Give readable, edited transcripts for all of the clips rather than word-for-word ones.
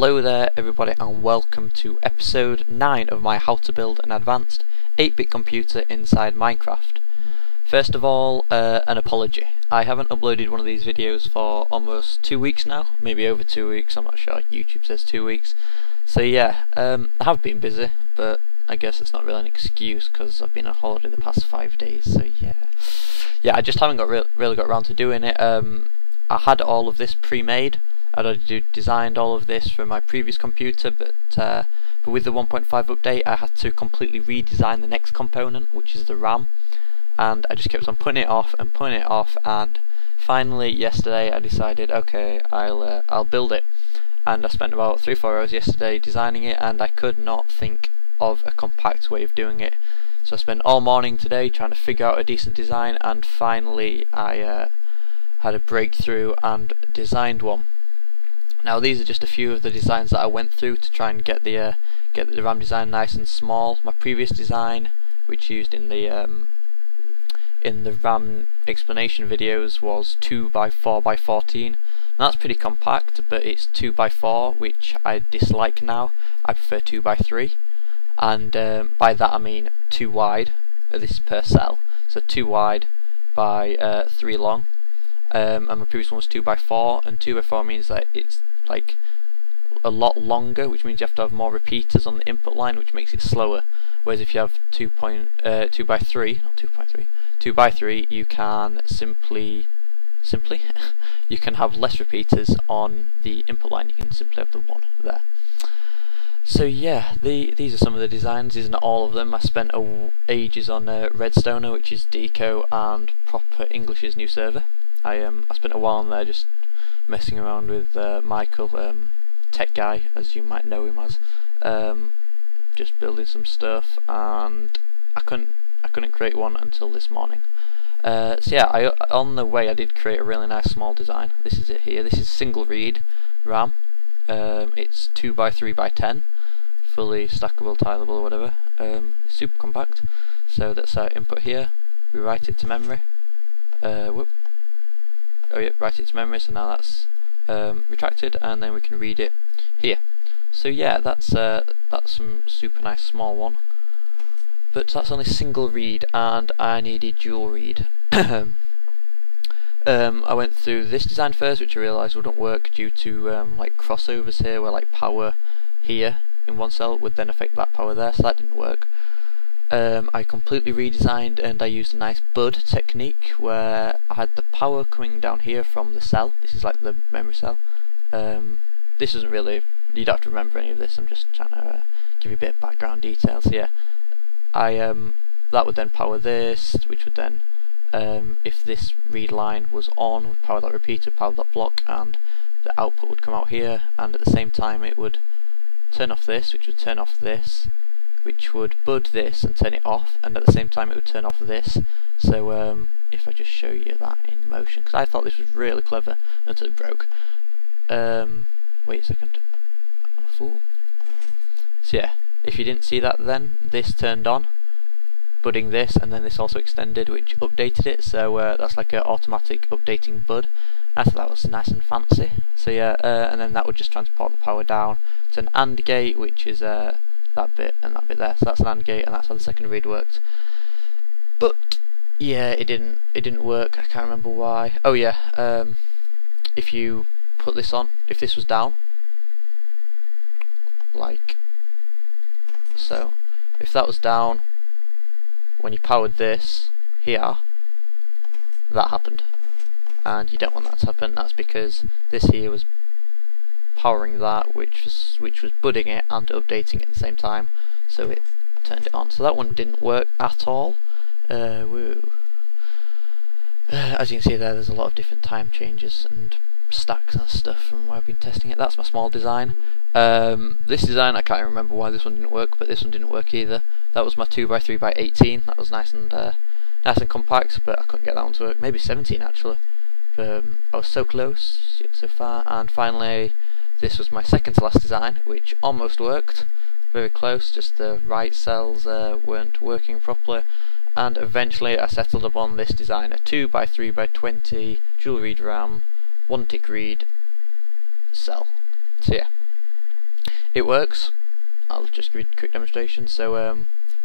Hello there everybody and welcome to episode 9 of my how to build an advanced 8-bit computer inside Minecraft. First of all, an apology. I haven't uploaded one of these videos for almost 2 weeks now, maybe over 2 weeks, I'm not sure, YouTube says 2 weeks. So yeah, I have been busy, but I guess it's not really an excuse because I've been on holiday the past 5 days, so yeah, I just haven't got really got around to doing it. I had all of this pre-made. I'd already designed all of this for my previous computer, but with the 1.5 update I had to completely redesign the next component, which is the RAM, and I just kept on putting it off, and finally yesterday I decided, okay, I'll build it, and I spent about 3-4 hours yesterday designing it, and I could not think of a compact way of doing it. So I spent all morning today trying to figure out a decent design, and finally I had a breakthrough and designed one. Now these are just a few of the designs that I went through to try and get the RAM design nice and small. My previous design, which used in the RAM explanation videos, was 2x4x14. Now that's pretty compact, but it's 2x4, which I dislike now. I prefer 2x3, and by that I mean 2 wide. This is per cell, so 2 wide by 3 long. And my previous one was 2x4, and 2x4 means that it's like a lot longer, which means you have to have more repeaters on the input line, which makes it slower. Whereas if you have 2x3, you can simply you can have less repeaters on the input line. You can simply have the one there. So yeah, these are some of the designs. These are not all of them. I spent ages on Redstoner, which is Deco and Proper English's new server. I spent a while on there just messing around with Michael, tech guy as you might know him as, just building some stuff, and I couldn't create one until this morning. So yeah, on the way I did create a really nice small design. This is it here. This is single read RAM. It's 2x3x10, fully stackable, tileable, or whatever. It's super compact. So that's our input here. We write it to memory. Write it to memory, so now that's retracted, and then we can read it here. So yeah, that's some super nice small one, but that's only single read, and I needed dual read. I went through this design first, which I realised wouldn't work due to like crossovers here, where like power here in one cell would then affect that power there, so that didn't work. I completely redesigned, and I used a nice bud technique where I had the power coming down here from the cell. This is like the memory cell. This isn't really, you don't have to remember any of this, I'm just trying to give you a bit of background details. So yeah, that would then power this, which would then, if this read line was on, would power that repeater, power that block, and the output would come out here, and at the same time it would turn off this, which would turn off this, which would bud this and turn it off, and at the same time it would turn off this. So if I just show you that in motion, because I thought this was really clever until it broke. Wait a second, I'm a fool. So yeah, if you didn't see that, then this turned on, budding this, and then this also extended, which updated it. So that's like an automatic updating bud. I thought that was nice and fancy. So yeah, and then that would just transport the power down to an AND gate, which is that bit and that bit there. So that's an AND gate, and that's how the second read worked. But yeah, it didn't work. I can't remember why. Oh yeah, if you put this on, if this was down, like so, if that was down when you powered this here, that happened, and you don't want that to happen. That's because this here was powering that, which was budding it and updating it at the same time, so it turned it on. So that one didn't work at all. Woo. As you can see there's a lot of different time changes and stacks and stuff from where I've been testing it. That's my small design. This design, I can't remember why this one didn't work, but this one didn't work either. That was my 2x3x18. That was nice and compact, but I couldn't get that one to work. Maybe 17 actually. I was so close, yet so far. And finally, this was my second to last design, which almost worked. Very close, just the right cells weren't working properly. And eventually I settled upon this design, a 2x3x20 dual read RAM, 1 tick read cell. So yeah, it works. I'll just give you a quick demonstration. So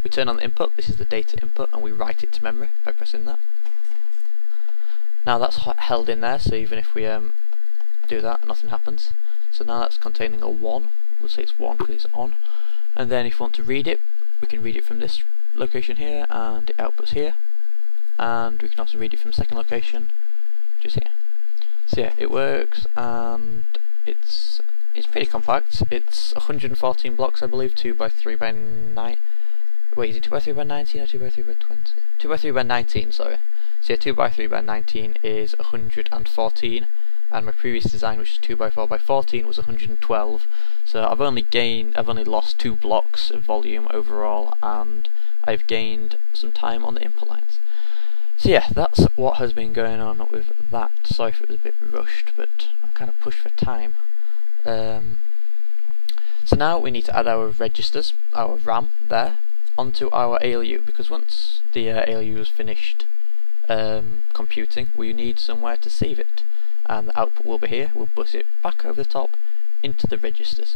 we turn on the input. This is the data input, and we write it to memory by pressing that. Now that's held in there, so even if we do that, nothing happens. So now that's containing a 1. We'll say it's 1 because it's on. And then if we want to read it, we can read it from this location here, and it outputs here. And we can also read it from the second location, just here. So yeah, it works, and it's pretty compact. It's 114 blocks, I believe, 2 by 3 by 9. Wait, is it 2 by 3 by 19 or 2 by 3 by 20? 2 by 3 by 19, sorry. So yeah, 2 by 3 by 19 is 114, and my previous design, which is 2 by 4 by 14, was 112. So I've only lost 2 blocks of volume overall, and I've gained some time on the input lines. So yeah, that's what has been going on with that. Sorry if it was a bit rushed, but I'm kind of pushed for time. So now we need to add our registers, our RAM there, onto our ALU, because once the ALU is finished computing, we need somewhere to save it, and the output will be here. We'll bus it back over the top into the registers.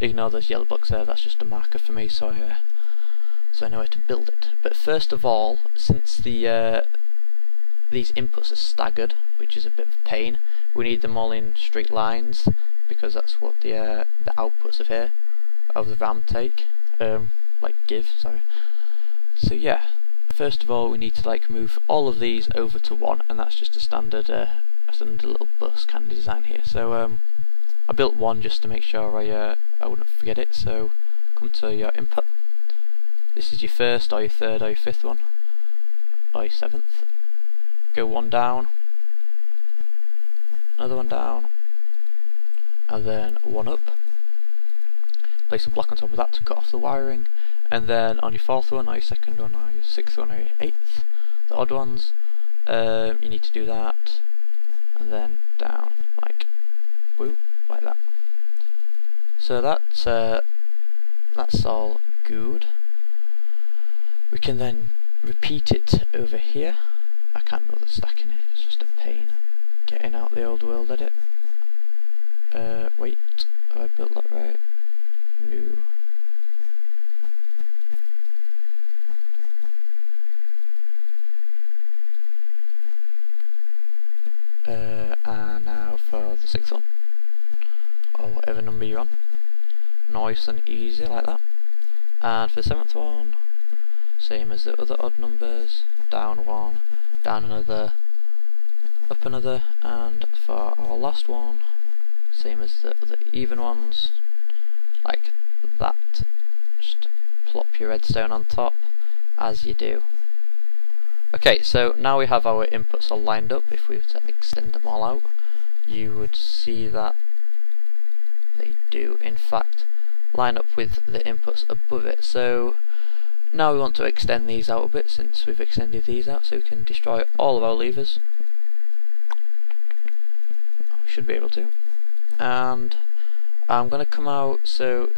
Ignore those yellow blocks there, that's just a marker for me, so I know how to build it. But first of all, since these inputs are staggered, which is a bit of a pain, we need them all in straight lines, because that's what the outputs of the RAM take, sorry. So yeah, first of all we need to move all of these over to 1, and that's just a standard little bus kind of design here. So I built 1 just to make sure I wouldn't forget it. So come to your input. This is your first, or your third, or your fifth one, or your 7th. Go 1 down, another 1 down, and then 1 up. Place a block on top of that to cut off the wiring, and then on your 4th one, or your 2nd one, or your 6th one, or your 8th, the odd ones, you need to do that, and then down like that. So that's all good. We can then repeat it over here. I can't bother stacking it, it's just a pain getting out the old world edit. Wait, have I built that right? No. And now for the 6th one, or whatever number you're on, nice and easy like that. And for the 7th one, same as the other odd numbers, down 1, down another, up another, and for our last one, same as the other even ones, like that. Just plop your redstone on top as you do. Okay, so now we have our inputs all lined up. If we were to extend them all out, you would see that they do in fact line up with the inputs above it. So now we want to extend these out a bit, since we've extended these out, so we can destroy all of our levers. We should be able to. And I'm going to come out, so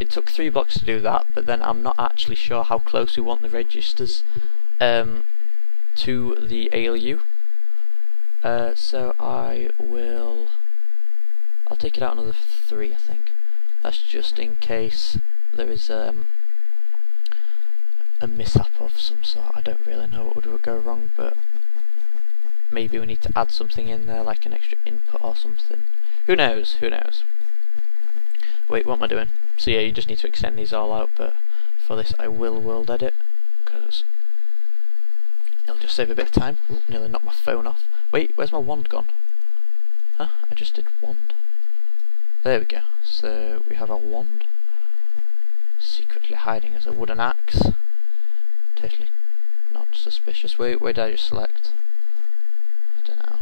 it took 3 blocks to do that, but then I'm not actually sure how close we want the registers to the ALU. So I'll take it out another 3, I think. That's just in case there is a mishap of some sort. I don't really know what would go wrong, but maybe we need to add something in there, like an extra input or something. Who knows? Who knows? Wait, what am I doing? So yeah, you just need to extend these all out, but for this I will world edit, because it'll just save a bit of time. Ooh, nearly knocked my phone off. Wait, where's my wand gone? Huh? I just did wand. There we go. So we have our wand, secretly hiding as a wooden axe. Totally not suspicious. Wait, where did I just select? I don't know.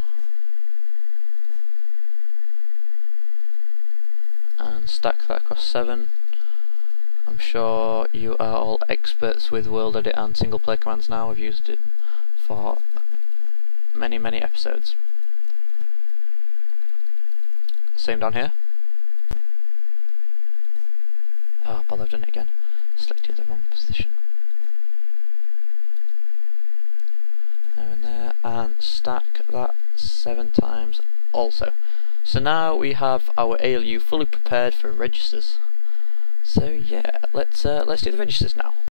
And stack that across 7. I'm sure you are all experts with world edit and single player commands now. I've used it for many episodes. Same down here. Oh, bother, I've done it again. Selected the wrong position. There and there, and stack that 7 times also. So now we have our ALU fully prepared for registers. So yeah, let's do the registers now.